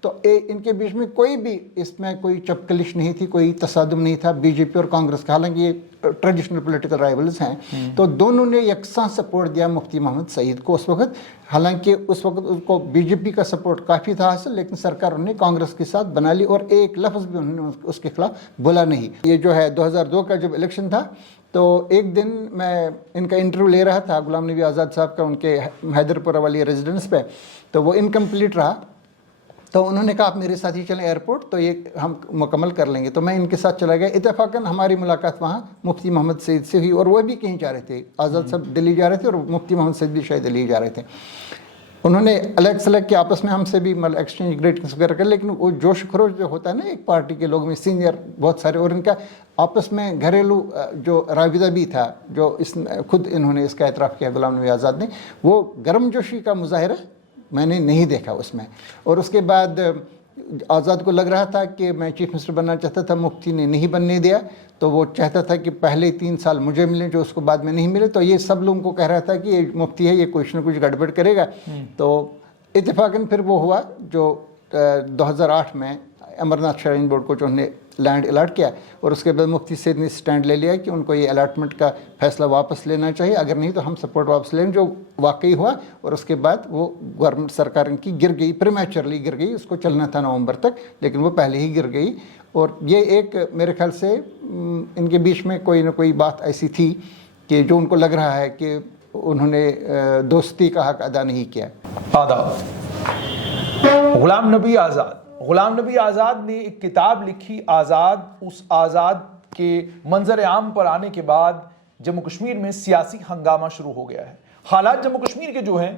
تو ان کے بیچ میں کوئی بھی اس میں کوئی چپکلش نہیں تھی، کوئی تصادم نہیں تھا بی جے پی اور کانگریس کا، حالانکہ یہ ٹریڈیشنل پولیٹیکل رائولز ہیں، تو دونوں نے یکساں سپورٹ دیا مفتی محمد سعید کو اس وقت، حالانکہ اس وقت ان کو بی جے پی کا سپورٹ کافی تھا حاصل، لیکن سرکار انہوں نے کانگریس کے ساتھ بنا لی اور ایک لفظ بھی انہوں نے اس کے خلاف بولا نہیں۔ یہ جو ہے 2002 کا جب الیکشن تھا تو ایک دن میں ان کا انٹرویو لے رہا تھا غلام نبی آزاد صاحب کا ان کے حیدر پورہ والی ریزیڈنس پہ، تو وہ انکمپلیٹ رہا، تو انہوں نے کہا آپ میرے ساتھ ہی چلیں ایئرپورٹ تو یہ ہم مکمل کر لیں گے، تو میں ان کے ساتھ چلا گیا۔ اتفاقاً ہماری ملاقات وہاں مفتی محمد سعید سے ہوئی، اور وہ بھی کہیں جا رہے تھے، آزاد صاحب دلی جا رہے تھے اور مفتی محمد سعید بھی شاید دلی جا رہے تھے۔ انہوں نے الگ سلگ کے آپس میں ہم سے بھی ایکسچینج گریٹنگس وغیرہ کر، لیکن وہ جوش و خروش جو ہوتا ہے نا ایک پارٹی کے لوگوں میں، سینئر بہت سارے، اور ان کا آپس میں گھریلو جو رابطہ بھی تھا، جو خود انہوں نے اس کا اعتراف کیا غلام نبی آزاد نے، وہ گرم جوشی کا مظاہرہ میں نے نہیں دیکھا اس میں۔ اور اس کے بعد آزاد کو لگ رہا تھا کہ میں چیف منسٹر بننا چاہتا تھا، مفتی نے نہیں بننے دیا، تو وہ چاہتا تھا کہ پہلے 3 سال مجھے ملیں جو اس کو بعد میں نہیں ملے، تو یہ سب لوگوں کو کہہ رہا تھا کہ یہ مفتی ہے، یہ کچھ نہ کچھ گڑبڑ کرے گا۔ تو اتفاقاً پھر وہ ہوا جو 2008 میں امرناتھ شرائن بورڈ کو جو انہوں نے لینڈ الاٹ کیا، اور اس کے بعد مفتی سعید نے سٹینڈ لے لیا کہ ان کو یہ الاٹمنٹ کا فیصلہ واپس لینا چاہیے، اگر نہیں تو ہم سپورٹ واپس لیں، جو واقعی ہوا۔ اور اس کے بعد وہ گورنمنٹ سرکار ان کی گر گئی، پریمیچرلی گر گئی، اس کو چلنا تھا نومبر تک، لیکن وہ پہلے ہی گر گئی۔ اور یہ ایک میرے خیال سے ان کے بیچ میں کوئی نہ کوئی بات ایسی تھی کہ جو ان کو لگ رہا ہے کہ انہوں نے دوستی کا حق ادا نہیں کیا۔ غلام نبی آزاد نے ایک کتاب لکھی آزاد، اس آزاد کے منظر عام پر آنے کے بعد جموں کشمیر میں سیاسی ہنگامہ شروع ہو گیا ہے۔ حالات جموں کشمیر کے جو ہیں،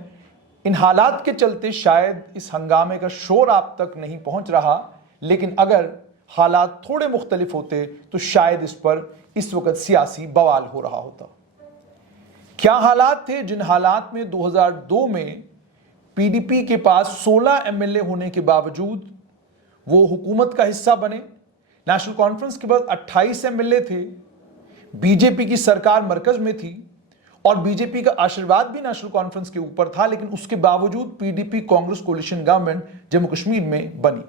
ان حالات کے چلتے شاید اس ہنگامے کا شور آپ تک نہیں پہنچ رہا، لیکن اگر حالات تھوڑے مختلف ہوتے تو شاید اس پر اس وقت سیاسی بوال ہو رہا ہوتا۔ کیا حالات تھے جن حالات میں 2002 میں پی ڈی پی کے پاس 16 ایم ایل اے ہونے کے باوجود وہ حکومت کا حصہ بنے؟ نیشنل کانفرنس کے بعد 28 ایم ایل اے تھے، بی جے پی کی سرکار مرکز میں تھی اور بی جے پی کا آشرواد بھی نیشنل کانفرنس کے اوپر تھا، لیکن اس کے باوجود P D P Congress coalition government Jammu Kashmir میں بنی۔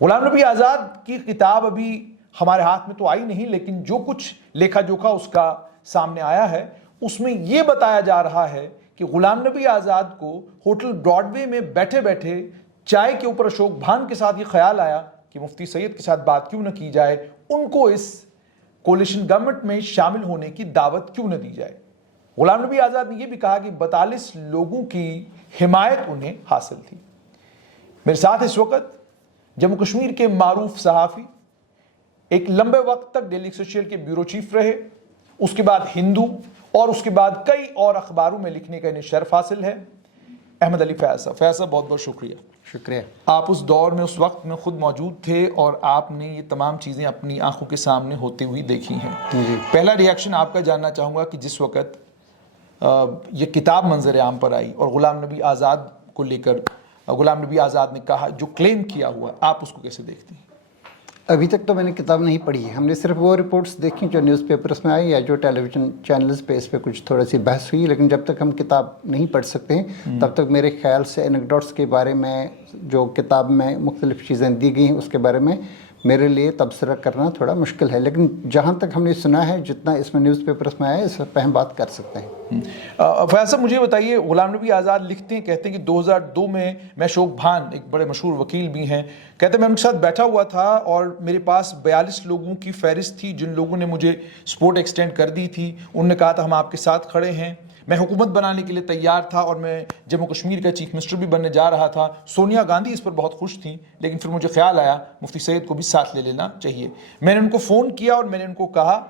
غلام نبی آزاد کی کتاب ابھی ہمارے ہاتھ میں تو آئی نہیں، لیکن جو کچھ لکھا جوکھا اس کا سامنے آیا ہے، اس میں یہ بتایا جا رہا ہے کہ غلام نبی آزاد کو ہوٹل براڈ وے میں بیٹھے بیٹھے چائے کے اوپر اشوک بھان کے ساتھ یہ خیال آیا کہ مفتی سعید کے ساتھ بات کیوں نہ کی جائے، ان کو اس کولیشن گورنمنٹ میں شامل ہونے کی دعوت کیوں نہ دی جائے۔ غلام نبی آزاد نے یہ بھی کہا کہ 42 لوگوں کی حمایت انہیں حاصل تھی۔ میرے ساتھ اس وقت جموں کشمیر کے معروف صحافی، ایک لمبے وقت تک ڈیلی ایکسیلسیئر کے بیورو چیف رہے، اس کے بعد ہندو اور اس کے بعد کئی اور اخباروں میں لکھنے کا انہیں شرف حاصل ہے، احمد علی فیاض صاحب۔ فیاض صاحب بہت بہت شکریہ۔ شکریہ۔ آپ اس دور میں، اس وقت میں خود موجود تھے اور آپ نے یہ تمام چیزیں اپنی آنکھوں کے سامنے ہوتے ہوئی دیکھی ہیں۔ پہلا ریاکشن آپ کا جاننا چاہوں گا کہ جس وقت یہ کتاب منظر عام پر آئی اور غلام نبی آزاد کو لے کر غلام نبی آزاد نے کہا، جو کلیم کیا ہوا، آپ اس کو کیسے دیکھتی ہیں؟ ابھی تک تو میں نے کتاب نہیں پڑھی ہے، ہم نے صرف وہ رپورٹس دیکھی جو نیوز پیپرز میں آئی یا جو ٹیلی ویژن چینلز پہ اس پہ کچھ تھوڑا سی بحث ہوئی، لیکن جب تک ہم کتاب نہیں پڑھ سکتے ہیں تب تک میرے خیال سے اینیکڈوٹس کے بارے میں جو کتاب میں مختلف چیزیں دی گئی ہیں اس کے بارے میں میرے لیے تبصرہ کرنا تھوڑا مشکل ہے، لیکن جہاں تک ہم نے سنا ہے، جتنا اس میں نیوز پیپرز میں آیا ہے، اس پہ ہم بات کر سکتے ہیں۔ فیاض صاحب مجھے بتائیے، غلام نبی آزاد لکھتے ہیں، کہتے ہیں کہ 2002 میں اشوک بھان ایک بڑے مشہور وکیل بھی ہیں، کہتے ہیں میں ان کے ساتھ بیٹھا ہوا تھا اور میرے پاس 42 لوگوں کی فہرست تھی جن لوگوں نے مجھے سپورٹ ایکسٹینڈ کر دی تھی، انہوں نے کہا تھا ہم آپ کے ساتھ کھڑے ہیں، میں حکومت بنانے کے لیے تیار تھا اور میں جموں کشمیر کا چیف منسٹر بھی بننے جا رہا تھا۔ سونیا گاندھی اس پر بہت خوش تھیں، لیکن پھر مجھے خیال آیا مفتی سعید کو بھی ساتھ لے لینا چاہیے۔ میں نے ان کو فون کیا اور میں نے ان کو کہا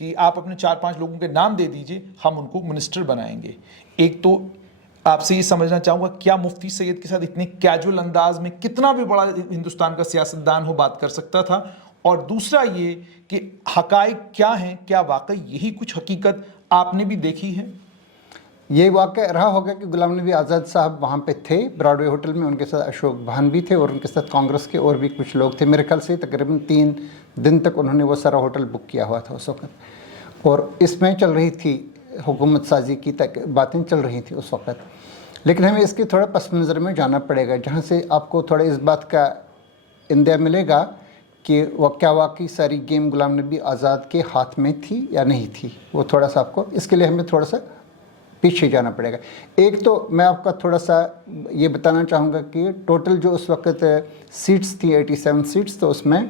کہ آپ اپنے 4-5 لوگوں کے نام دے دیجئے، ہم ان کو منسٹر بنائیں گے۔ ایک تو آپ سے یہ سمجھنا چاہوں گا، کیا مفتی سعید کے ساتھ اتنے کیجول انداز میں کتنا بھی بڑا ہندوستان کا سیاستدان ہو بات کر سکتا تھا؟ اور دوسرا یہ کہ حقائق کیا ہیں، کیا واقعی یہی کچھ حقیقت آپ نے بھی دیکھی ہے؟ یہ واقعہ رہا ہوگا کہ غلام نبی آزاد صاحب وہاں پہ تھے براڈ وے ہوٹل میں، ان کے ساتھ اشوک بھان بھی تھے اور ان کے ساتھ کانگریس کے اور بھی کچھ لوگ تھے۔ میرے خیال سے تقریباً 3 دن تک انہوں نے وہ سارا ہوٹل بک کیا ہوا تھا اس وقت، اور اس میں چل رہی تھی حکومت سازی کی باتیں چل رہی تھیں اس وقت۔ لیکن ہمیں اس کے تھوڑا پس منظر میں جانا پڑے گا، جہاں سے آپ کو تھوڑا اس بات کا اندیا ملے گا کہ وہ کیا واقعی ساری گیم غلام نبی آزاد کے ہاتھ میں تھی یا نہیں تھی، وہ تھوڑا سا آپ کو اس کے لیے ہمیں تھوڑا سا پیچھے جانا پڑے گا۔ ایک تو میں آپ کا تھوڑا سا یہ بتانا چاہوں گا کہ ٹوٹل جو اس وقت سیٹس تھیں 87 سیٹس، تو اس میں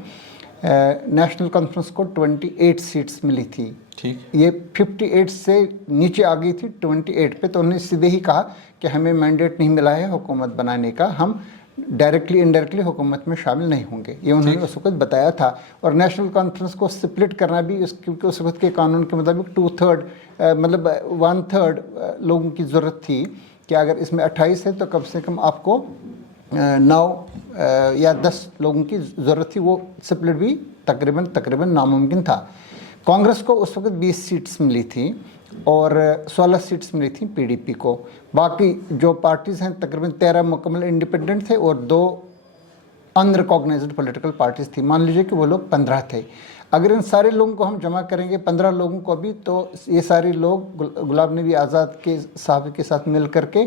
نیشنل کانفرنس کو 28 سیٹس ملی تھی، ٹھیک، یہ 58 سے نیچے آ گئی تھی 28 پہ، تو انہوں نے سیدھے ہی کہا کہ ہمیں مینڈیٹ نہیں ملا ہے حکومت بنانے کا، ہم ڈائریکٹلی انڈائریکٹلی حکومت میں شامل نہیں ہوں گے، یہ انہوں نے اس وقت بتایا تھا۔ اور نیشنل کانفرنس کو سپلٹ کرنا بھی کیونکہ اس وقت کے قانون کے مطابق 2/3 مطلب 1/3 لوگوں کی ضرورت تھی کہ اگر اس میں 28 ہے تو کم سے کم آپ کو 9 یا 10 لوگوں کی ضرورت تھی، وہ سپلٹ بھی تقریباً ناممکن تھا۔ کانگریس کو اس وقت 20 سیٹس ملی تھیں اور 16 سیٹس ملی تھیں پی ڈی پی کو، باقی جو پارٹیز ہیں تقریباً 13 مکمل انڈیپینڈنٹ تھے اور 2 انریکاگنائزڈ پولیٹیکل پارٹیز تھی، مان لیجئے کہ وہ لوگ 15 تھے۔ اگر ان سارے لوگوں کو ہم جمع کریں گے 15 لوگوں کو بھی، تو یہ سارے لوگ غلام نبی آزاد کے صاحب کے ساتھ مل کر کے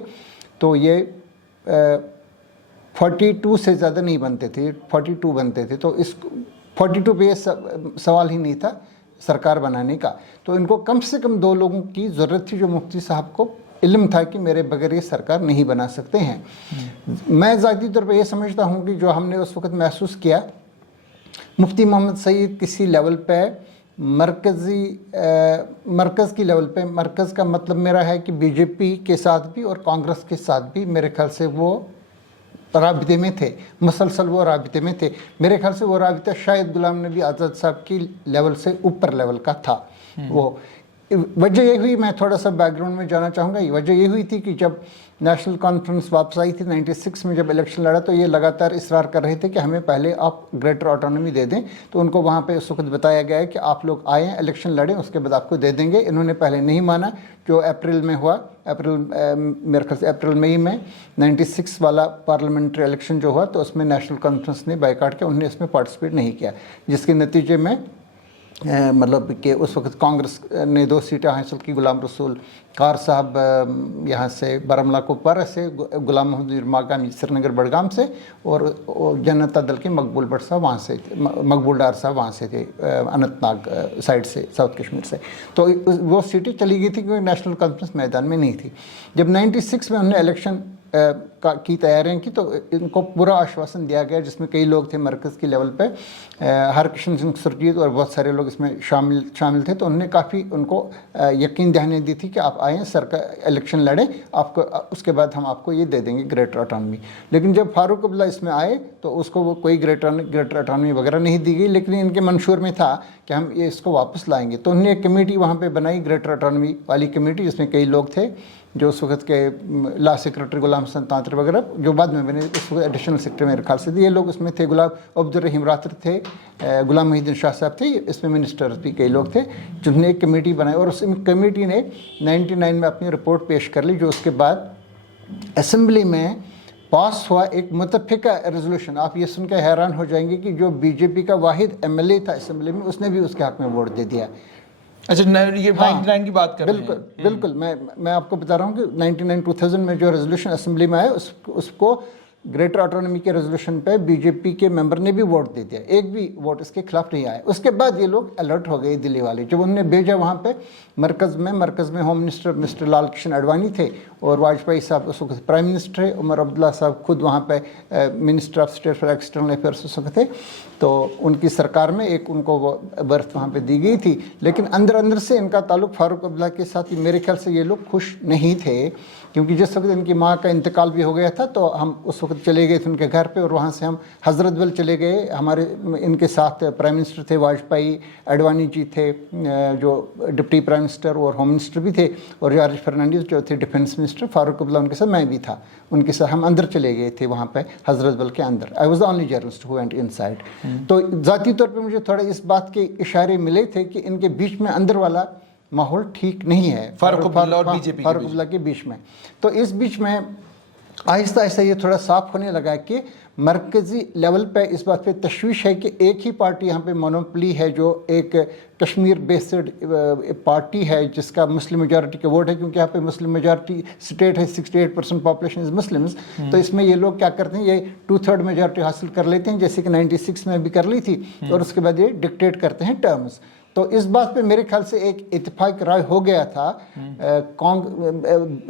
تو یہ 42 سے زیادہ نہیں بنتے تھے، 42 بنتے تھے، تو اس 42 پہ یہ سوال ہی نہیں تھا سرکار بنانے کا۔ تو ان کو کم سے کم 2 لوگوں کی ضرورت تھی جو مفتی صاحب کو علم تھا کہ میرے بغیر یہ سرکار نہیں بنا سکتے ہیں۔ میں ذاتی طور پہ یہ سمجھتا ہوں کہ جو ہم نے اس وقت محسوس کیا، مفتی محمد سعید کسی لیول پہ مرکز کی لیول پہ، مرکز کا مطلب میرا ہے کہ بی جے پی کے ساتھ بھی اور کانگریس کے ساتھ بھی میرے خیال سے وہ رابطے میں تھے، مسلسل وہ رابطے میں تھے۔ میرے خیال سے وہ رابطہ شاید غلام نبی آزاد صاحب کی لیول سے اوپر لیول کا تھا۔ وہ وجہ یہ ہوئی، میں تھوڑا سا بیک گراؤنڈ میں جانا چاہوں گا، وجہ یہ ہوئی تھی کہ جب نیشنل کانفرنس واپس آئی تھی 96 میں جب الیکشن لڑا، تو یہ لگاتار اصرار کر رہے تھے کہ ہمیں پہلے آپ گریٹر آٹونومی دے دیں، تو ان کو وہاں پہ اس وقت بتایا گیا ہے کہ آپ لوگ آئیں الیکشن لڑیں، اس کے بعد آپ کو دے دیں گے۔ انہوں نے پہلے نہیں مانا، جو اپریل میں ہوا، میرے خیال سے اپریل مئی میں 96 والا پارلیمنٹری الیکشن جو ہوا، تو اس میں نیشنل کانفرنس نے بائیکاٹ کیا، انہوں نے اس میں پارٹیسپیٹ نہیں کیا، جس کے نتیجے میں مطلب کہ اس وقت کانگریس نے 2 سیٹیں حاصل کی، غلام رسول کار صاحب یہاں سے بارہمولہ کوپوارہ سے، غلام محمد میر ماقامی سری نگر بڑگام سے، اور جنتا دل کے مقبول بٹ صاحب وہاں سے، مقبول ڈار صاحب وہاں سے تھے، اننت ناگ سائڈ سے، ساؤتھ کشمیر سے۔ تو وہ سیٹیں چلی گئی تھی کیونکہ نیشنل کانفرنس میدان میں نہیں تھی۔ جب 96 میں انہوں نے الیکشن کی تیاریاں کی، تو ان کو پورا آشواسن دیا گیا، جس میں کئی لوگ تھے مرکز کی لیول پہ، ہرکشن سنگھ سرجیت اور بہت سارے لوگ اس میں شامل تھے، تو انہوں نے کافی ان کو یقین دہانی دی تھی کہ آپ آئیں سرکار الیکشن لڑیں، آپ کو اس کے بعد ہم آپ کو یہ دے دیں گے گریٹر آٹونومی۔ لیکن جب فاروق عبداللہ اس میں آئے تو اس کو وہ کوئی گریٹر آٹونومی وغیرہ نہیں دی گئی، لیکن ان کے منشور میں تھا کہ ہم یہ اس کو واپس لائیں گے۔ تو انہوں نے ایک کمیٹی وہاں پہ بنائی، گریٹر آٹونومی والی کمیٹی، جس میں کئی لوگ تھے جو اس وقت کے لا سیکرٹری غلام حسن تانتر وغیرہ، جو بعد میں بنے اس وقت ایڈیشنل سیکرٹری میرے خیال سے تھے، یہ لوگ اس میں تھے، غلام عبدالرحیم راتر تھے، غلام محی الدین شاہ صاحب تھے، اس میں منسٹرز بھی کئی لوگ تھے، جنہوں نے ایک کمیٹی بنائی، اور اس کمیٹی نے 99 میں اپنی رپورٹ پیش کر لی، جو اس کے بعد اسمبلی میں پاس ہوا ایک متفقہ ریزولوشن۔ آپ یہ سن کے حیران ہو جائیں گے کہ جو بی جے پی کا واحد ایم ایل اے تھا اسمبلی میں، اس نے بھی اس کے حق میں ووٹ دے دیا۔ اچھا، یہ 99 کی بات کر رہے ہیں؟ بالکل، میں آپ کو بتا رہا ہوں کہ 99-2000 میں جو ریزولوشن اسمبلی میں آیا، اس کو گریٹر آٹونومی کے ریزولوشن پہ بی جے پی کے ممبر نے بھی ووٹ دے دیا، ایک بھی ووٹ اس کے خلاف نہیں آیا۔ اس کے بعد یہ لوگ الرٹ ہو گئے دلی والے، جب انہوں نے بھیجا وہاں پہ مرکز میں ہوم منسٹر مسٹر لال کرشن اڈوانی تھے، اور واجپئی صاحب اس وقت پرائم منسٹر ہے، عمر عبداللہ صاحب خود وہاں پہ minister of state for external affairs اس وقت تھے، تو ان کی سرکار میں ایک ان کو وہ برتھ وہاں پہ دی گئی تھی۔ لیکن اندر سے ان کا تعلق فاروق عبداللہ کے ساتھ ہی، میرے خیال سے یہ لوگ خوش نہیں تھے، کیونکہ جس وقت ان کی ماں کا انتقال بھی ہو گیا تھا، تو ہم اس وقت چلے گئے تھے ان کے گھر پہ، اور وہاں سے ہم حضرت بل چلے گئے۔ ہمارے ان کے ساتھ پرائم منسٹر تھے واجپئی، اڈوانی جی تھے جو ڈپٹی پرائم منسٹر اور ہوم منسٹر بھی تھے، اور جارج فرنانڈیز جو تھے ڈیفنس منسٹر، فاروق عبداللہ ان کے ساتھ، میں بھی تھا ان کے ساتھ، ہم اندر چلے گئے تھے وہاں پہ حضرت بل کے اندر۔ I was the only journalist who went inside. تو ذاتی طور پہ مجھے تھوڑا اس بات کے اشارے ملے تھے کہ ان کے بیچ میں اندر والا ماحول ٹھیک نہیں ہے، فاروق عبداللہ اور بی جے پی، فاروق عبداللہ کے بیچ میں۔ تو اس بیچ میں आहिस्ता आहिस्ता ये थोड़ा साफ होने लगा कि मरकज़ी लेवल पे इस बात पे तशवीश है कि एक ही पार्टी यहाँ पे मोनोपली है, जो एक कश्मीर बेस्ड पार्टी है जिसका मुस्लिम मेजॉरिटी का वोट है, क्योंकि यहाँ पे मुस्लिम मेजॉरिटी स्टेट है, 68% पॉपुलेशन इज मुस्लिम्स। तो इसमें ये लोग क्या करते हैं, ये 2/3 मेजॉरिटी हासिल कर लेते हैं, जैसे कि 96 में भी कर ली थी, और उसके बाद ये डिक्टेट करते हैं टर्म्स। तो इस बात पे मेरे ख्याल से एक इत्तेफाक राय हो गया था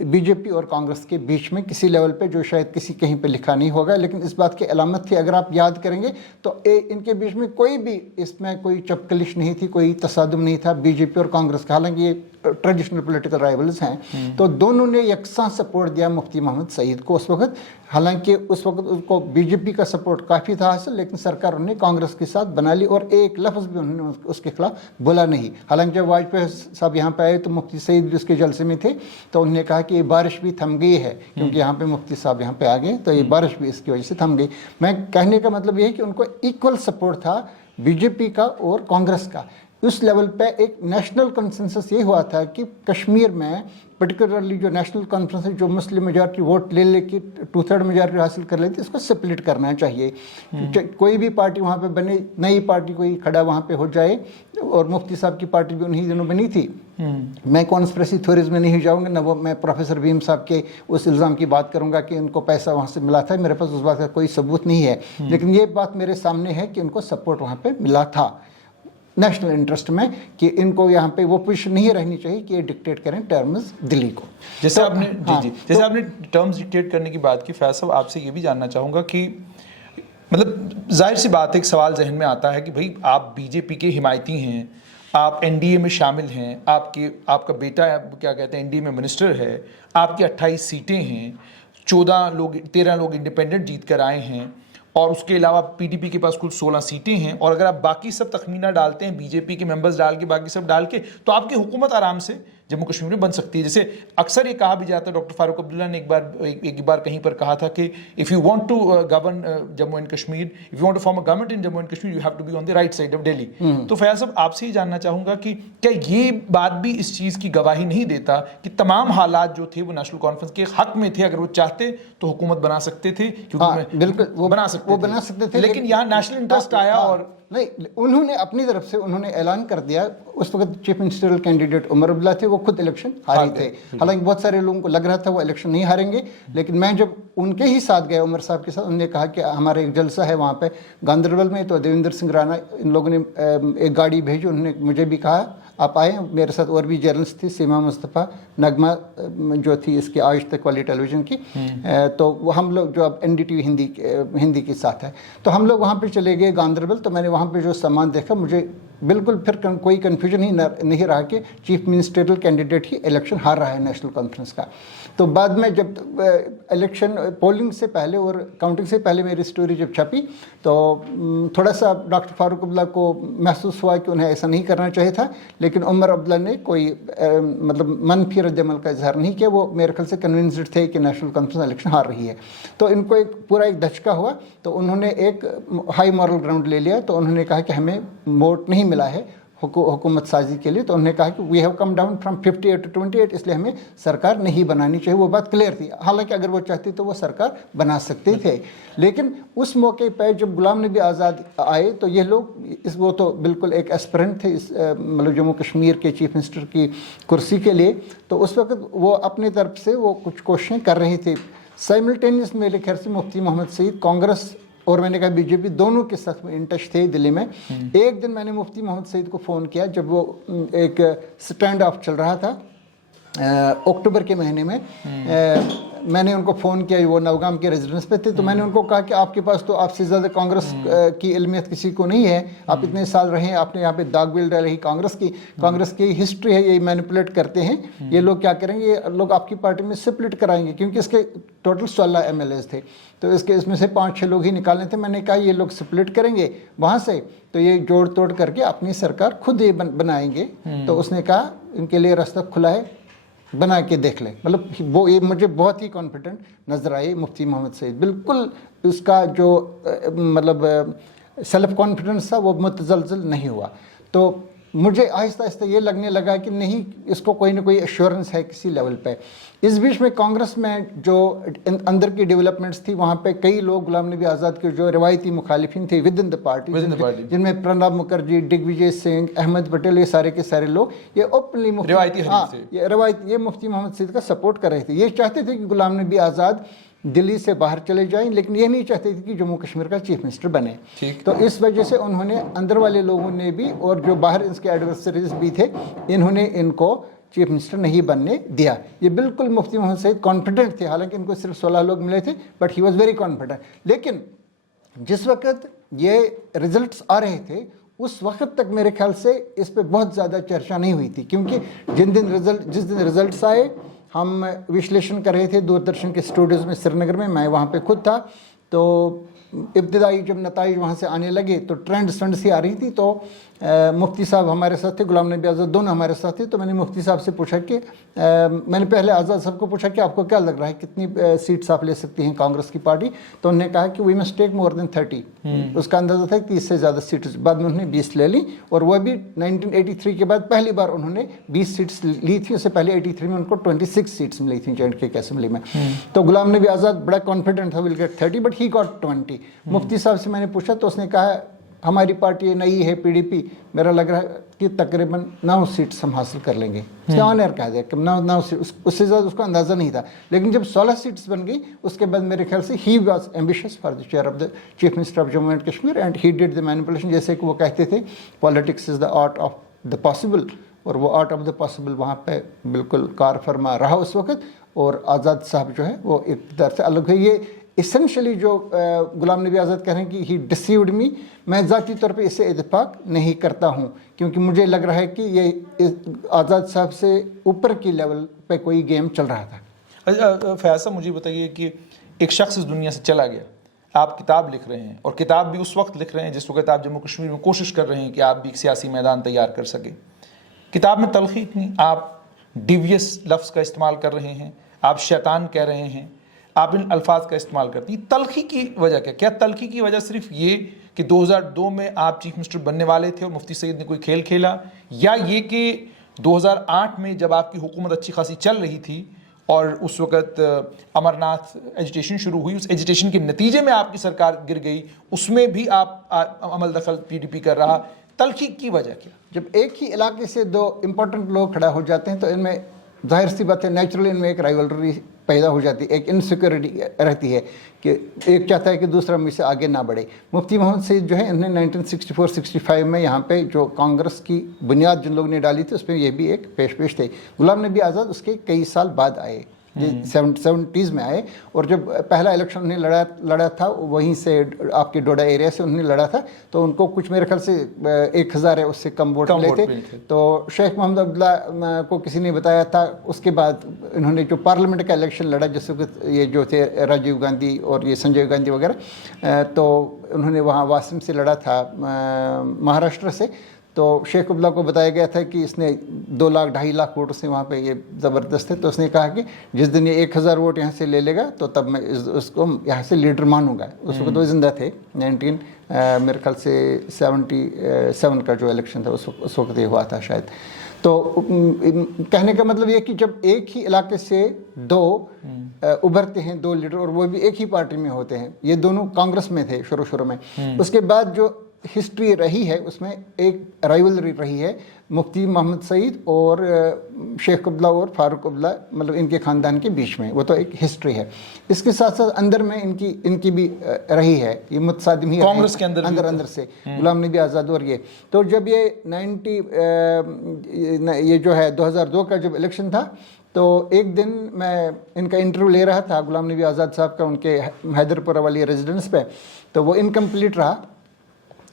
बीजेपी और कांग्रेस के बीच में किसी लेवल पे, जो शायद किसी कहीं पे लिखा नहीं होगा, लेकिन इस बात की अलामत थी। अगर आप याद करेंगे तो इनके बीच में कोई भी इसमें कोई चपकलिश नहीं थी, कोई तसादुम नहीं था बीजेपी और कांग्रेस का। हालांकि ये ट्रेडिशनल पॉलिटिकल राइवल्स हैं, तो दोनों ने यकसा सपोर्ट दिया मुफ्ती मोहम्मद सईद को उस वक्त। हालांकि उस वक्त उनको बीजेपी का सपोर्ट काफ़ी था हासिल, लेकिन सरकार उन्होंने कांग्रेस के साथ बना ली और एक लफ्ज़ भी उन्होंने उसके खिलाफ बोला नहीं। हालांकि जब वाजपेयी साहब यहाँ पे आए तो मुफ्ती सईद भी उसके जलसे में थे, तो उन्होंने कहा कि ये बारिश भी थम गई है, क्योंकि यहाँ पे मुफ्ती साहब यहाँ पे आ गए, तो ये बारिश भी इसकी वजह से थम गई। मैं कहने का मतलब ये है कि उनको इक्वल सपोर्ट था बीजेपी का और कांग्रेस का। उस लेवल पे एक नेशनल कंसेंसस ये हुआ था कि कश्मीर में पर्टिकुलरली जो नेशनल कॉन्फ्रेंस है, जो मुस्लिम मेजॉरिटी वोट ले लेके 2/3 मेजॉरिटी हासिल कर लेती, इसको स्प्लिट करना चाहिए। कोई भी पार्टी वहाँ पे बने, नई पार्टी कोई खड़ा वहाँ पे हो जाए, और मुफ्ती साहब की पार्टी भी उन्हीं दिनों बनी थी। मैं कॉन्स्पिरेसी थ्योरीज में नहीं जाऊँगा, ना वो मैं प्रोफेसर भीम साहब के उस इल्ज़ाम की बात करूँगा कि उनको पैसा वहाँ से मिला था, मेरे पास उस बात का कोई सबूत नहीं है, लेकिन ये बात मेरे सामने है कि उनको सपोर्ट वहाँ पर मिला था नेशनल इंटरेस्ट में, कि इनको यहाँ पे वो पोजीशन नहीं रहनी चाहिए कि ये डिक्टेट करें टर्म्स दिल्ली को। जैसे आपने जैसे आपने टर्म्स डिक्टेट करने की बात की, फैज साहब आपसे ये भी जानना चाहूँगा कि मतलब जाहिर सी बात है, एक सवाल जहन में आता है कि भाई आप बीजेपी के हिमायती हैं, आप एनडीए में शामिल हैं, आपका बेटा क्या कहते हैं एनडीए में मिनिस्टर है, आपकी 28 सीटें हैं, 13 लोग इंडिपेंडेंट जीत कर आए हैं, और उसके अलावा पीडीपी के पास कुल 16 सीटें हैं, और अगर आप बाकी सब तखमीना डालते हैं, बीजेपी के मेंबर्स डाल के, बाकी सब डाल के, तो आपकी हुकूमत आराम से जम्मू कश्मीर में बन सकती है। जैसे अक्सर ये कहा भी जाता है, डॉक्टर फारूक अब्दुल्ला ने एक बार कहीं पर कहा था कि if you want to govern Jammu and Kashmir, if you want to form a government in Jammu and Kashmir, you have to be on the right side of Delhi. तो फैयाज साहब आपसे ही जानना चाहूँगा कि क्या ये बात भी इस चीज़ की गवाही नहीं देता कि तमाम हालात जो थे वो नेशनल कॉन्फ्रेंस के हक में थे, अगर वो चाहते तो हुकूमत बना सकते थे, क्योंकि बिल्कुल वो बना सकते थे, लेकिन यहाँ नेशनल इंटरेस्ट आया और नहीं, उन्होंने अपनी तरफ से उन्होंने ऐलान कर दिया। उस वक्त chief ministerial candidate Omar Abdullah थे, वो खुद इलेक्शन हारे थे। हालांकि बहुत सारे लोगों को लग रहा था वो इलेक्शन नहीं हारेंगे, लेकिन मैं जब उनके ही साथ गया, उमर साहब के साथ, उन्होंने कहा कि हमारा एक जलसा है वहाँ पे गांदरबल में, तो देवेंद्र सिंह राणा इन लोगों ने एक गाड़ी भेजी, उन्होंने मुझे भी कहा आप आए, मेरे साथ और भी जर्नलिस्ट थी, सीमा मुस्तफ़ा, नगमा जो थी इसकी आज तक वाली टेलीविज़न की, तो वो हम लोग जो अब NDTV हिंदी के साथ है, तो हम लोग वहाँ पे चले गए गांदरबल। तो मैंने वहाँ पे जो सामान देखा, मुझे बिल्कुल फिर कोई कन्फ्यूजन ही नहीं रहा कि चीफ मिनिस्टरियल कैंडिडेट ही इलेक्शन हार रहा है नेशनल कॉन्फ्रेंस का। तो बाद में जब इलेक्शन पोलिंग से पहले और काउंटिंग से पहले मेरी स्टोरी जब छपी, तो थोड़ा सा डॉक्टर फारूक अब्दुल्ला को महसूस हुआ कि उन्हें ऐसा नहीं करना चाहिए था, लेकिन उमर अब्दुल्ला ने कोई मतलब मनफी रद्द-ए-अमल का इजहार नहीं किया। वो मेरे ख्याल से कन्विंस्ड थे कि नेशनल कॉन्फ्रेंस इलेक्शन हार रही है। तो इनको एक पूरा धचका हुआ, तो उन्होंने एक हाई मॉरल ग्राउंड ले लिया। तो उन्होंने कहा कि हमें वोट नहीं मिला है हुकूमत साजी के लिए, तो उन्होंने कहा कि we have come down from 58 to 28, इसलिए हमें सरकार नहीं बनानी चाहिए। वो बात क्लियर थी। हालांकि अगर वो चाहती तो वो सरकार बना सकते थे, लेकिन उस मौके पर जब गुलाम नबी आज़ाद आए, तो ये लोग वो तो बिल्कुल एक एस्पिरेंट थे इस मतलब जम्मू कश्मीर के चीफ मिनिस्टर की कुर्सी के लिए। तो उस वक्त वो अपनी तरफ से वो कुछ कोशिशें कर रहे थे। साइमल्टेनियस मेरे ख्याल से मुफ्ती मोहम्मद सईद कांग्रेस और मैंने कहा बीजेपी दोनों के साथ में इन टच थे दिल्ली में। एक दिन मैंने मुफ्ती मोहम्मद सईद को फ़ोन किया जब वो एक स्टैंड ऑफ चल रहा था अक्टूबर के महीने में। मैंने उनको फ़ोन किया, वो नवगाम के रेजिडेंस पे थे। तो मैंने उनको कहा कि आपके पास तो आपसे ज़्यादा कांग्रेस की इल्मियत किसी को नहीं है, आप इतने साल रहे हैं, आपने यहाँ पे दाग बिल डाली कांग्रेस की हिस्ट्री है, ये मैनिपुलेट करते हैं ये लोग। क्या करेंगे, ये लोग आपकी पार्टी में स्प्लिट कराएंगे, क्योंकि इसके टोटल 16 MLAs थे, तो इसमें से 5-6 लोग ही निकालने थे। मैंने कहा ये लोग स्प्लिट करेंगे वहाँ से, तो ये जोड़ तोड़ करके अपनी सरकार खुद ही बनाएंगे। तो उसने कहा इनके लिए रास्ता खुला है, बना के देख लें। मतलब वो ये मुझे बहुत ही कॉन्फिडेंट नज़र आई मुफ्ती मोहम्मद सईद। बिल्कुल उसका जो मतलब सेल्फ कॉन्फिडेंस था वो मुतज़लज़ल नहीं हुआ। तो मुझे आहिस्ता आहिस्ता ये लगने लगा कि नहीं, इसको कोई ना कोई एश्योरेंस है किसी लेवल पे। इस बीच में कांग्रेस में जो अंदर की डेवलपमेंट्स थी, वहाँ पे कई लोग गुलाम नबी आज़ाद के जो रिवायती मुखालिफिन थे विद इन द पार्टी, जिनमें प्रणब मुखर्जी, दिग्विजय सिंह, अहमद पटेल, ये सारे के सारे लोग ये ओपनली ये मुफ्ती मोहम्मद सईद का सपोर्ट कर रहे थे। ये चाहते थे कि गुलाम नबी आज़ाद दिल्ली से बाहर चले जाएं, लेकिन ये नहीं चाहते थे कि जम्मू कश्मीर का चीफ मिनिस्टर बने। तो इस वजह से उन्होंने अंदर वाले लोगों ने भी और जो बाहर इसके एडवर्सरीज भी थे, इन्होंने इनको चीफ मिनिस्टर नहीं बनने दिया। ये बिल्कुल मुफ्ती मोहम्मद सईद कॉन्फिडेंट थे, हालांकि इनको सिर्फ 16 लोग मिले थे, but he was very confident. लेकिन जिस वक्त ये रिजल्ट्स आ रहे थे उस वक्त तक मेरे ख्याल से इस पर बहुत ज़्यादा चर्चा नहीं हुई थी, क्योंकि जिस दिन रिजल्ट्स आए हम विश्लेषण कर रहे थे दूरदर्शन के स्टूडियोज़ में श्रीनगर में, मैं वहाँ पे खुद था। तो इब्तदाई जब नताइज वहाँ से आने लगे तो ट्रेंड सी आ रही थी। तो मुफ्ती साहब हमारे साथ थे, गुलाम नबी आज़ाद दोनों हमारे साथ थे। तो मैंने मुफ्ती साहब से पूछा कि मैंने पहले आज़ाद साहब को पूछा कि आपको क्या लग रहा है कितनी सीट्स आप ले सकती हैं कांग्रेस की पार्टी। तो उन्होंने कहा कि we must take more than 30। उसका अंदाज़ा था कि 30 से ज़्यादा सीट्स। बाद में उन्होंने 20 ले ली, और वह भी 1983 के बाद पहली बार उन्होंने 20 सीट्स ली थी। उससे पहले 83 में उनको 26 सीट्स मिली थी J&K की असेंबली में। तो गुलाम नबी आज़ाद बड़ा कॉन्फिडेंट था will get 30, but he got 20। मुफ्ती साहब से मैंने पूछा तो उसने कहा हमारी पार्टी नई है PDP, मेरा लग रहा है कि तकरीबन 9 सीट्स हम हासिल कर लेंगे। ऑनर कहा जाए कि 9 सीट, उससे ज़्यादा उसको अंदाज़ा नहीं था। लेकिन जब 16 सीट्स बन गई उसके बाद मेरे ख्याल से he was ambitious for the chair of the chief minister of Jammu and Kashmir and he did the manipulation. जैसे कि वो कहते थे politics is the art of the possible, और वो आर्ट ऑफ द पॉसिबल वहाँ पे बिल्कुल कार फरमा रहा उस वक्त। और आज़ाद साहब जो है वो इक़्तिदार से अलग है। ये इसेंशली जो गुलाम नबी आज़ाद कह रहे हैं कि ही डिसीव्ड मी, मैं ज़ाती तौर पे इससे इत्तेफाक नहीं करता हूँ, क्योंकि मुझे लग रहा है कि ये आज़ाद साहब से ऊपर की लेवल पे कोई गेम चल रहा था। अच्छा फैज़ साहब, मुझे बताइए कि एक शख्स इस दुनिया से चला गया, आप किताब लिख रहे हैं, और किताब भी उस वक्त लिख रहे हैं जिस वक्त आप जम्मू कश्मीर में कोशिश कर रहे हैं कि आप भी एक सियासी मैदान तैयार कर सकें। किताब में तलखी इतनी, आप डिवियस लफ्ज़ का इस्तेमाल कर रहे हैं, आप शैतान कह रहे हैं, आप इन अल्फाज का इस्तेमाल करती हैं। तलखी की वजह क्या तलखी की वजह सिर्फ ये कि 2002 में आप चीफ मिनिस्टर बनने वाले थे और मुफ्ती सईद ने कोई खेल खेला, या ये कि 2008 में जब आपकी हुकूमत अच्छी खासी चल रही थी और उस वक़्त अमरनाथ एजिटेशन शुरू हुई, उस एजिटेशन के नतीजे में आपकी सरकार गिर गई, उसमें भी आप अमल दखल PDP कर रहा, तलखी की वजह क्या? जब एक ही इलाके से दो इम्पोर्टेंट लोग खड़ा हो जाते हैं तो इनमें जाहिर सी बात है नेचुरली इनमें एक राइवलरी पैदा हो जाती है, एक इनसिक्योरिटी रहती है कि एक चाहता है कि दूसरा मुझसे आगे ना बढ़े। मुफ्ती मोहम्मद सईद जो है इन्होंने 1964-65 में यहाँ पे जो कांग्रेस की बुनियाद जिन लोगों ने डाली थी उसमें ये भी एक पेश थे। गुलाम नबी आज़ाद उसके कई साल बाद आए, 70s में आए, और जब पहला इलेक्शन उन्हें लड़ा था वहीं से आपके डोडा एरिया से उन्होंने लड़ा था, तो उनको कुछ मेरे ख्याल से 1000 है उससे कम वोट मिले थे। तो शेख मोहम्मद अब्दुल्ला को किसी ने बताया था। उसके बाद इन्होंने जो पार्लियामेंट का इलेक्शन लड़ा जिस वक्त ये जो थे राजीव गांधी और ये संजय गांधी वगैरह, तो उन्होंने वहाँ वासिम से लड़ा था महाराष्ट्र से। तो शेख अब्दुल्ला को बताया गया था कि इसने 2 लाख 2.5 लाख वोटों से वहाँ पे ये ज़बरदस्त है। तो उसने कहा कि जिस दिन ये 1000 वोट यहाँ से ले लेगा तो तब मैं उसको यहाँ से लीडर मानूंगा। उस वक्त वो जिंदा थे, मेरे ख्याल से 77 का जो इलेक्शन था उस वक्त ये हुआ था शायद। तो कहने का मतलब ये कि जब एक ही इलाके से 2 उभरते हैं 2 लीडर, और वो भी एक ही पार्टी में होते हैं, ये दोनों कांग्रेस में थे शुरू में, उसके बाद जो हिस्ट्री रही है उसमें एक राइवलरी रही है मुफ्ती मोहम्मद सईद और शेख अब्दुल्ला और फारूक अब्दुल्ला, मतलब इनके ख़ानदान के बीच में, वो तो एक हिस्ट्री है। इसके साथ साथ अंदर में इनकी भी रही है, ये मुतसादिम ही कांग्रेस के अंदर से गुलाम नबी आज़ाद और ये। तो जब ये ये जो है 2002 का जब इलेक्शन था, तो एक दिन मैं इनका इंटरव्यू ले रहा था गुलाम नबी आज़ाद साहब का उनके हैदरपुरा वाली रेजिडेंस पे, तो वो इनकम्प्लीट रहा।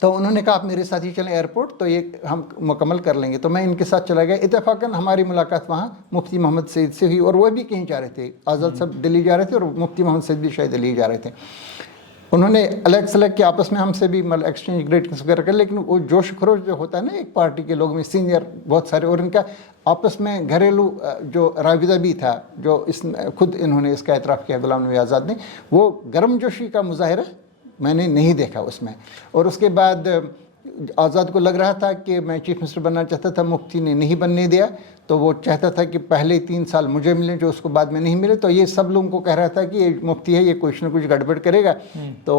तो उन्होंने कहा आप मेरे साथ ही चलें एयरपोर्ट, तो ये हम मुकम्मल कर लेंगे। तो मैं इनके साथ चला गया। इत्तेफाकन हमारी मुलाकात वहाँ मुफ्ती मोहम्मद सईद से हुई, और वो भी कहीं जा रहे थे, आज़ाद साहब दिल्ली जा रहे थे और मुफ्ती मोहम्मद सईद भी शायद दिल्ली जा रहे थे। उन्होंने अलग सलग के आपस में हमसे भी मतलब एक्सचेंज ग्रेटिंग्स वगैरह कर, लेकिन वो जोश खरोश जो होता है ना एक पार्टी के लोग में, सीनियर बहुत सारे, और इनका आपस में घरेलू जो राबिता भी था, जो खुद इन्होंने इसका एतराफ़ किया गुलाम नबी आज़ाद ने, वो गर्मजोशी का मुजाहिरा मैंने नहीं देखा उसमें। और उसके बाद आज़ाद को लग रहा था कि मैं चीफ मिनिस्टर बनना चाहता था, मुफ्ती ने नहीं बनने दिया, तो वो चाहता था कि पहले 3 साल मुझे मिले जो उसको बाद में नहीं मिले, तो ये सब लोगों को कह रहा था कि ये मुफ्ती है, ये कुछ ना कुछ गड़बड़ करेगा। तो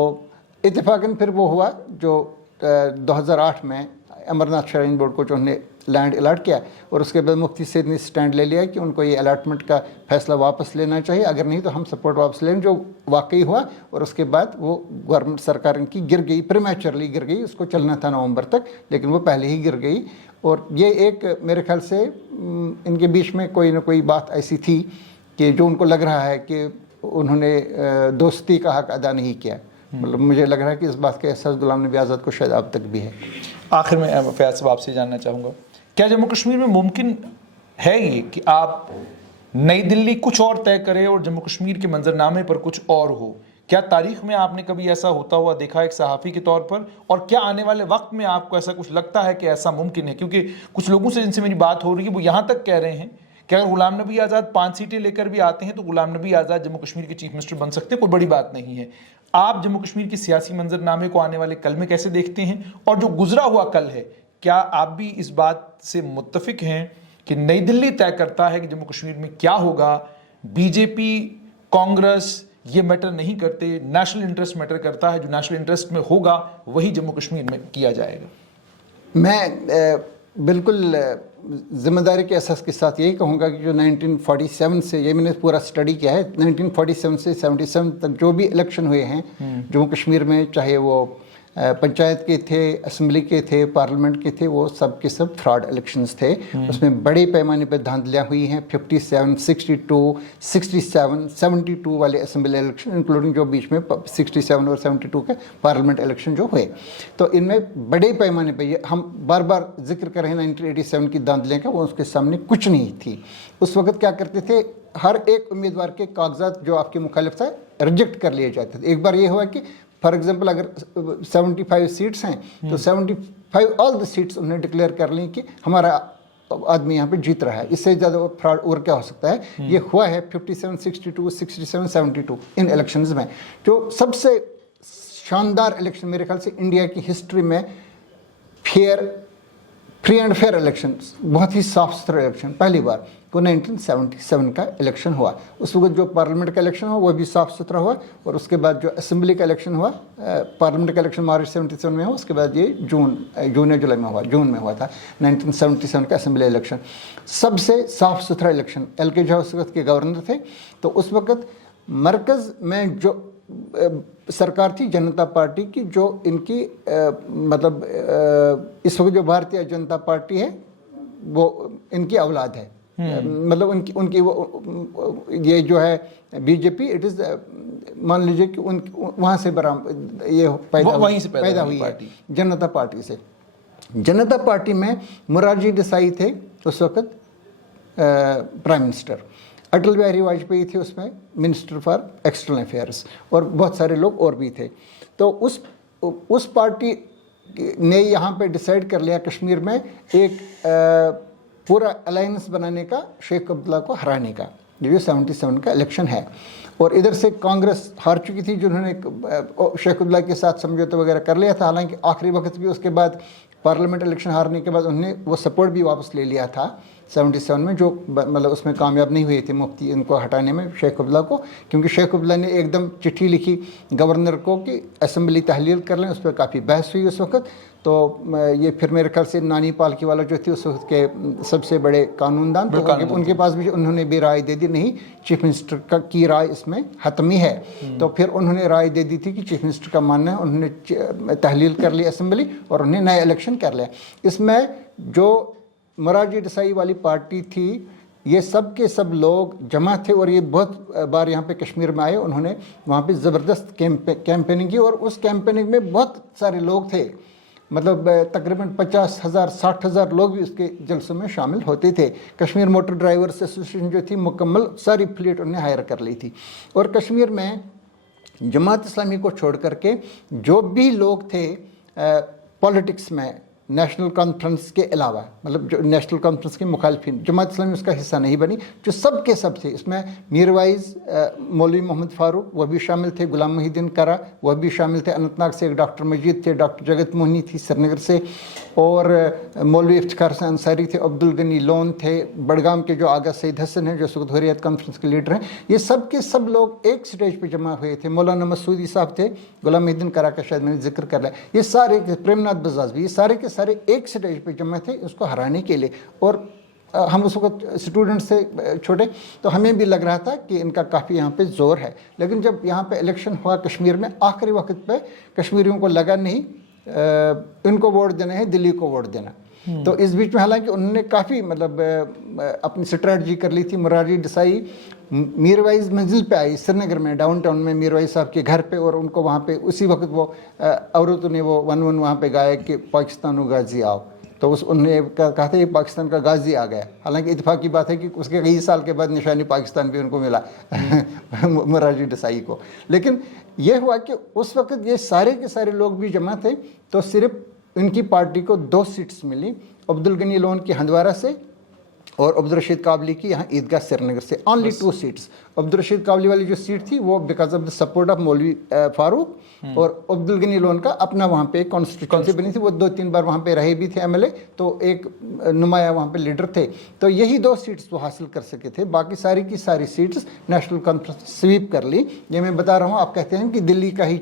इत्तेफाकन फिर वो हुआ जो 2008 में अमरनाथ श्राइन बोर्ड को जो उन्होंने लैंड अलाट किया, और उसके बाद मुफ्ती सईद ने स्टैंड ले लिया कि उनको ये अलाटमेंट का फैसला वापस लेना चाहिए, अगर नहीं तो हम सपोर्ट वापस लेंगे, जो वाकई हुआ। और उसके बाद वो गवर्नमेंट सरकार इनकी गिर गई, प्रीमैच्योरली गिर गई, उसको चलना था नवंबर तक, लेकिन वो पहले ही गिर गई। और ये एक मेरे ख्याल से इनके बीच में कोई ना कोई बात ऐसी थी कि जो उनको लग रहा है कि उन्होंने दोस्ती का हक अदा नहीं किया। मतलब मुझे लग रहा है कि इस बात का एहसास गुलाम नबी आज़ाद को शायद अब तक भी है। आखिर में फैयाज साहब आपसे जानना चाहूँगा, क्या जम्मू कश्मीर में मुमकिन है ये कि आप नई दिल्ली कुछ और तय करें और जम्मू कश्मीर के मंजरनामे पर कुछ और हो? क्या तारीख में आपने कभी ऐसा होता हुआ देखा एक सहाफ़ी के तौर पर, और क्या आने वाले वक्त में आपको ऐसा कुछ लगता है कि ऐसा मुमकिन है? क्योंकि कुछ लोगों से जिनसे मेरी बात हो रही है वो यहाँ तक कह रहे हैं कि अगर गुलाम नबी आज़ाद 5 सीटें लेकर भी आते हैं तो गुलाम नबी आज़ाद जम्मू कश्मीर के चीफ मिनिस्टर बन सकते हैं, कोई बड़ी बात नहीं है। आप जम्मू कश्मीर की सियासी मंजरनामे को आने वाले कल में कैसे देखते हैं, और जो गुजरा हुआ कल है, क्या आप भी इस बात से मुत्तफिक हैं कि नई दिल्ली तय करता है कि जम्मू कश्मीर में क्या होगा, बीजेपी कांग्रेस ये मैटर नहीं करते, नेशनल इंटरेस्ट मैटर करता है, जो नेशनल इंटरेस्ट में होगा वही जम्मू कश्मीर में किया जाएगा? मैं बिल्कुल जिम्मेदारी के एहसास के साथ यही कहूँगा कि जो 1947 से, ये मैंने पूरा स्टडी किया है, 1947 से 77 तक जो भी इलेक्शन हुए हैं जम्मू कश्मीर में, चाहे वो पंचायत के थे, असेंबली के थे, पार्लियामेंट के थे, वो सब के सब फ्रॉड इलेक्शंस थे। उसमें बड़े पैमाने पर धांधलियाँ हुई हैं। 57, 62, 67, 72 वाले असेंबली इलेक्शन, इंक्लूडिंग जो बीच में 67 और 72 के पार्लियामेंट इलेक्शन जो हुए, तो इनमें बड़े पैमाने पर, ये हम बार बार जिक्र कर रहे हैं 1987 की धांधलियाँ का, वो उसके सामने कुछ नहीं थी। उस वक्त क्या करते थे, हर एक उम्मीदवार के कागजात जो आपके मुखालिफ था रिजेक्ट कर लिए जाते थे। एक बार ये हुआ कि फॉर एग्जांपल अगर 75 सीट्स हैं तो 75 ऑल द सीट्स उन्होंने डिक्लेयर कर ली कि हमारा आदमी यहाँ पे जीत रहा है। इससे ज़्यादा फ्रॉड और क्या हो सकता है। ये हुआ है 57, 62, 67, 72 इन इलेक्शंस में। जो सबसे शानदार इलेक्शन मेरे ख्याल से इंडिया की हिस्ट्री में, फ्री एंड फेयर इलेक्शन, बहुत ही साफ सुथरा इलेक्शन पहली बार को 1977 का इलेक्शन हुआ। उस वक्त जो पार्लियामेंट का इलेक्शन हुआ वो भी साफ सुथरा हुआ, और उसके बाद जो असेंबली का इलेक्शन हुआ, पार्लियामेंट का इलेक्शन मार्च 77 में हुआ, उसके बाद ये जून या जुलाई में हुआ, जून में हुआ था 1977 का असेंबली इलेक्शन। सबसे साफ सुथरा इलेक्शन। LK झा उस वक्त के गवर्नर थे। तो उस वक्त मरकज़ में जो सरकार थी जनता पार्टी की, जो इनकी मतलब इस वक्त जो भारतीय जनता पार्टी है वो इनकी औलाद है। मतलब उनकी वो ये जो है बीजेपी, इट इज़, मान लीजिए कि वहाँ से ये पैदा हुई है जनता पार्टी से। जनता पार्टी में मोरारजी देसाई थे उस वक्त प्राइम मिनिस्टर, अटल बिहारी वाजपेयी थे उसमें मिनिस्टर फॉर एक्सटर्नल अफेयर्स, और बहुत सारे लोग और भी थे। तो उस पार्टी ने यहाँ पे डिसाइड कर लिया कश्मीर में एक पूरा अलायंस बनाने का, शेख अब्दुल्ला को हराने का, जो 77 का इलेक्शन है। और इधर से कांग्रेस हार चुकी थी, जिन्होंने शेख अब्दुल्ला के साथ समझौता वगैरह कर लिया था, हालांकि आखिरी वक्त भी उसके बाद पार्लियामेंट इलेक्शन हारने के बाद उन्होंने वो सपोर्ट भी वापस ले लिया था 77 में, जो मतलब उसमें कामयाब नहीं हुए थे मुफ्ती इनको हटाने में शेख अब्दुल्ला को, क्योंकि शेख अब्दुल्ला ने एकदम चिट्ठी लिखी गवर्नर को कि असेंबली तहलील कर लें। उस पर काफ़ी बहस हुई उस वक्त। तो ये फिर मेरे ख्याल से नानी पालकी वाला जो थे उस वक्त के सबसे बड़े कानूनदान, तो उनके पास भी उन्होंने भी राय दे दी, नहीं चीफ मिनिस्टर की राय इसमें हतमी है। तो फिर उन्होंने राय दे दी थी कि चीफ मिनिस्टर का मानना है, उन्होंने तहलील कर ली असेंबली और उन्हें नया इलेक्शन कर लिया। इसमें जो मोरारजी देसाई वाली पार्टी थी, ये सब के सब लोग जमा थे, और ये बहुत बार यहाँ पे कश्मीर में आए, उन्होंने वहाँ पे ज़बरदस्त कैंपेनिंग की, और उस कैंपेनिंग में बहुत सारे लोग थे, मतलब तकरीबन 50,000 60,000 लोग भी उसके जलसों में शामिल होते थे। कश्मीर मोटर ड्राइवर्स एसोसिएशन जो थी, मुकम्मल सारी फ्लीट उन्हें हायर कर ली थी। और कश्मीर में जमात इस्लामी को छोड़ करके जो भी लोग थे पॉलिटिक्स में, نیشنل کانفرنس کے علاوہ مطلب جو نیشنل کانفرنس کے مخالفین جماعت اسلامی اس کا حصہ نہیں بنی، جو سب کے سب تھے، اس میں میر وائز، مولوی محمد فاروق وہ بھی شامل تھے، غلام محی الدین کرا وہ بھی شامل تھے، اننت ناگ سے ایک ڈاکٹر مجید تھے، ڈاکٹر جگت موہنی تھی سری نگر سے، اور مولوی افتخار حسین انصاری تھے، عبد الغنی لون تھے، بڑگام کے جو آغا سعید حسن ہیں جو اس وقت حریت کانفرنس کے لیڈر ہیں، یہ سب کے سب لوگ ایک سٹیج پہ جمع ہوئے تھے، مولانا مسعودی صاحب تھے، غلام محی الدین کرا کا شاید میں نے ذکر کر لیا، یہ سارے پریم ناتھ بزاز بھی، یہ سارے کے سارے ایک سٹیج پہ جمع تھے اس کو ہرانے کے لیے، اور ہم اس وقت اسٹوڈنٹ سے چھوٹے تو ہمیں بھی لگ رہا تھا کہ ان کا کافی یہاں پہ زور ہے، لیکن جب یہاں پہ الیکشن ہوا کشمیر میں آخری وقت پہ کشمیریوں کو لگا نہیں ان کو ووٹ دینا ہے، دلی کو ووٹ دینا، تو اس بیچ میں حالانکہ انہوں نے کافی مطلب اپنی اسٹریٹجی کر لی تھی، مراری ڈسائی میر وائز منزل پہ آئی سری نگر میں، ڈاؤن ٹاؤن میں میر وائز صاحب کے گھر پہ، اور ان کو وہاں پہ اسی وقت وہ عورتوں نے وہ ون وہاں پہ گایا کہ پاکستان و غازی آؤ، تو انہوں نے کہا تھا یہ پاکستان کا غازی آ گیا، حالانکہ اتفاق کی بات ہے کہ اس کے کئی سال کے بعد نشانی پاکستان بھی ان کو ملا مراری ڈسائی کو، لیکن یہ ہوا کہ اس وقت یہ سارے کے سارے لوگ بھی جمع تھے، تو صرف ان کی پارٹی کو 2 سیٹس ملی، عبد الغنی لون کی ہندوارہ سے اور عبد الرشید کابلی کی یہاں عیدگاہ سری نگر سے، اونلی 2 سیٹس۔ عبد الرشید کابلی والی جو سیٹ تھی وہ because of the support of مولوی فاروق، اور عبد الغنی لون کا اپنا وہاں پہ کانسٹیٹوینسی بنی تھی، وہ 2-3 بار وہاں پہ رہے بھی تھے ایم ایل اے، تو ایک نمایاں وہاں پہ لیڈر تھے، تو یہی 2 سیٹس وہ حاصل کر سکے تھے، باقی ساری کی ساری سیٹس نیشنل کانفرنس سویپ کر لی۔ یہ میں بتا رہا ہوں، آپ کہتے ہیں کہ دلی کا ہی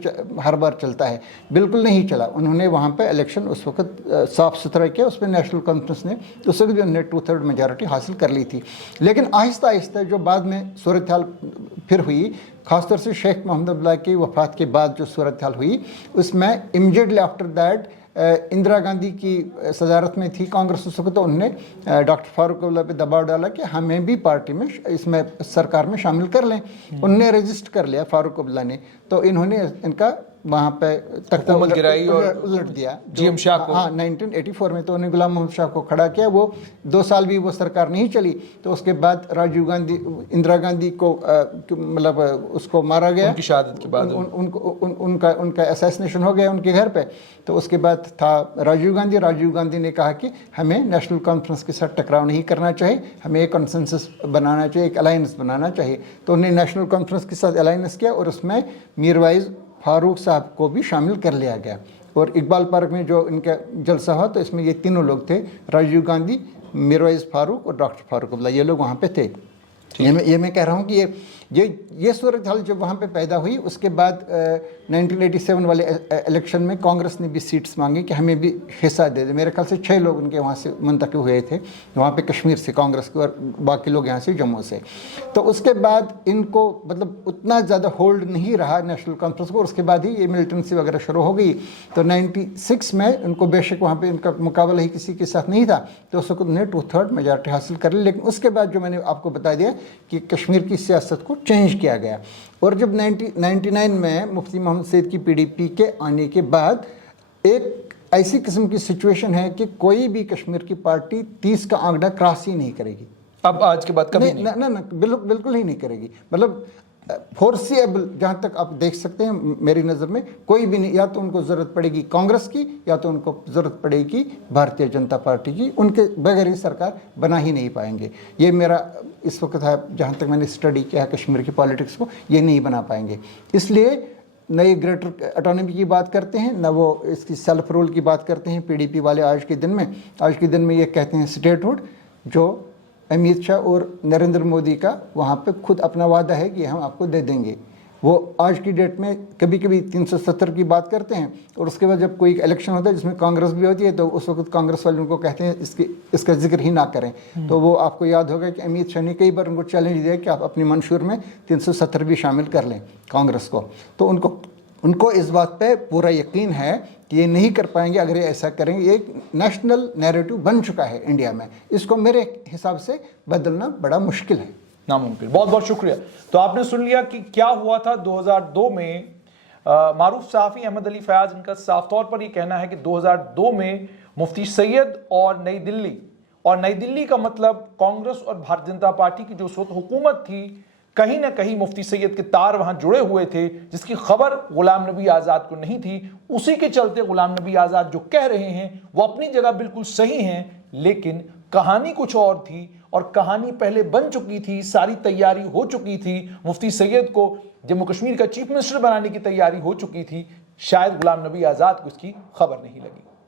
ہر بار چلتا ہے، بالکل نہیں چلا، انہوں نے وہاں پہ الیکشن اس وقت صاف ستھرا کیا، اس پہ نیشنل کانفرنس نے اس وقت بھی انہوں نے 2/3 میجارٹی حاصل کر لی تھی، لیکن آہستہ آہستہ جو بعد میں صورتحال پھر ہوئی، خاص طور سے شیخ محمد عبداللہ کی وفات کے بعد جو صورتحال ہوئی، اس میں immediately after that Indira Gandhi کی صدارت میں تھی کانگریس اس وقت، تو انہوں نے ڈاکٹر فاروق عبداللہ پہ دباؤ ڈالا کہ ہمیں بھی پارٹی میں اس میں سرکار میں شامل کر لیں، انہوں نے رجسٹر کر لیا فاروق عبداللہ نے، تو انہوں نے ان کا وہاں پہ تختہ گرائی اور الٹ دیا جی ایم شاہ کو، ہاں 1984 میں، تو انہیں غلام محمد شاہ کو کھڑا کیا، وہ 2 سال بھی وہ سرکار نہیں چلی، تو اس کے بعد راجیو گاندھی اندرا گاندھی کو مطلب اس کو مارا گیا، ان کی شہادت کے بعد ان کا اسیسنیشن ہو گیا ان کے گھر پہ، تو اس کے بعد تھا راجیو گاندھی نے کہا کہ ہمیں نیشنل کانفرنس کے ساتھ ٹکراؤ نہیں کرنا چاہیے، ہمیں ایک کنسنسس بنانا چاہیے، ایک الائنس بنانا چاہیے، تو انہوں نے نیشنل کانفرنس کے ساتھ الائنس کیا، اور اس میں میر وائز فاروق صاحب کو بھی شامل کر لیا گیا، اور اقبال پارک میں جو ان کا جلسہ ہوا تو اس میں یہ تینوں لوگ تھے، راجیو گاندھی، میر وائز فاروق اور ڈاکٹر فاروق عبداللہ، یہ لوگ وہاں پہ تھے۔ یہ میں کہہ رہا ہوں کہ یہ صورتحال جب وہاں پہ پیدا ہوئی، اس کے بعد 1987 والے الیکشن میں کانگریس نے بھی سیٹس مانگی کہ ہمیں بھی حصہ دے دے، میرے خیال سے 6 لوگ ان کے وہاں سے منتخب ہوئے تھے وہاں پہ کشمیر سے کانگریس کے، اور باقی لوگ یہاں سے جموں سے، تو اس کے بعد ان کو مطلب اتنا زیادہ ہولڈ نہیں رہا نیشنل کانفرنس کو، اور اس کے بعد ہی یہ ملیٹنسی وغیرہ شروع ہو گئی، تو 96 میں ان کو بے شک وہاں پہ ان کا مقابلہ ہی کسی کے ساتھ نہیں تھا، تو اس وقت انہوں نے 2/3 میجارٹی حاصل کر لی، لیکن اس کے بعد جو میں نے آپ کو بتا دیا کہ کشمیر کی سیاست کو چینج کیا گیا، اور جب 99 میں مفتی محمد سعید کی PDP کے آنے کے بعد ایک ایسی قسم کی سچویشن ہے کہ کوئی بھی کشمیر کی پارٹی 30 کا آنکڑا کراس ہی نہیں کرے گی، اب آج کے بعد کبھی نہیں، نہ بالکل ہی نہیں کرے گی، مطلب فورسیبل جہاں تک آپ دیکھ سکتے ہیں میری نظر میں کوئی بھی نہیں، یا تو ان کو ضرورت پڑے گی کانگریس کی، یا تو ان کو ضرورت پڑے گی بھارتیہ جنتا پارٹی کی، ان کے بغیر ہی سرکار بنا ہی نہیں پائیں گے، یہ میرا اس وقت ہے جہاں تک میں نے اسٹڈی کیا ہے کشمیر کی پالیٹکس کو، یہ نہیں بنا پائیں گے، اس لیے نہ یہ گریٹر اٹانومی کی بات کرتے ہیں، نہ وہ اس کی سیلف رول کی بات کرتے ہیں PDP والے آج کے دن میں یہ کہتے ہیں اسٹیٹ ہوڈ، جو امیت شاہ اور نریندر مودی کا وہاں پہ خود اپنا وعدہ ہے کہ ہم آپ کو دے دیں گے، وہ آج کی ڈیٹ میں کبھی 370 کی بات کرتے ہیں، اور اس کے بعد جب کوئی الیکشن ہوتا ہے جس میں کانگریس بھی ہوتی ہے تو اس وقت کانگریس والے ان کو کہتے ہیں اس کا ذکر ہی نہ کریں، تو وہ آپ کو یاد ہوگا کہ امیت شاہ نے کئی بار ان کو چیلنج دیا کہ آپ اپنی منشور میں 370 بھی شامل کر لیں کانگریس کو، تو ان کو اس بات پہ پورا یقین ہے کہ یہ نہیں کر پائیں گے اگر یہ ایسا کریں گے، ایک نیشنل نیریٹو بن چکا ہے انڈیا میں، اس کو میرے حساب سے بدلنا بڑا مشکل ہے، ناممکن۔ بہت بہت شکریہ۔ تو آپ نے سن لیا کہ کیا ہوا تھا 2002 میں۔ معروف صحافی احمد علی فیاض، ان کا صاف طور پر یہ کہنا ہے کہ 2002 میں مفتی سید اور نئی دلی کا مطلب کانگریس اور بھارتیہ جنتا پارٹی کی جو اس وقت حکومت تھی کہیں نہ کہیں مفتی سید کے تار وہاں جڑے ہوئے تھے، جس کی خبر غلام نبی آزاد کو نہیں تھی. اسی کے چلتے غلام نبی آزاد جو کہہ رہے ہیں وہ اپنی جگہ بالکل صحیح ہیں، لیکن کہانی کچھ اور تھی، اور کہانی پہلے بن چکی تھی، ساری تیاری ہو چکی تھی. مفتی سید کو جموں کشمیر کا چیف منسٹر بنانے کی تیاری ہو چکی تھی. شاید غلام نبی آزاد کو اس کی خبر نہیں لگی.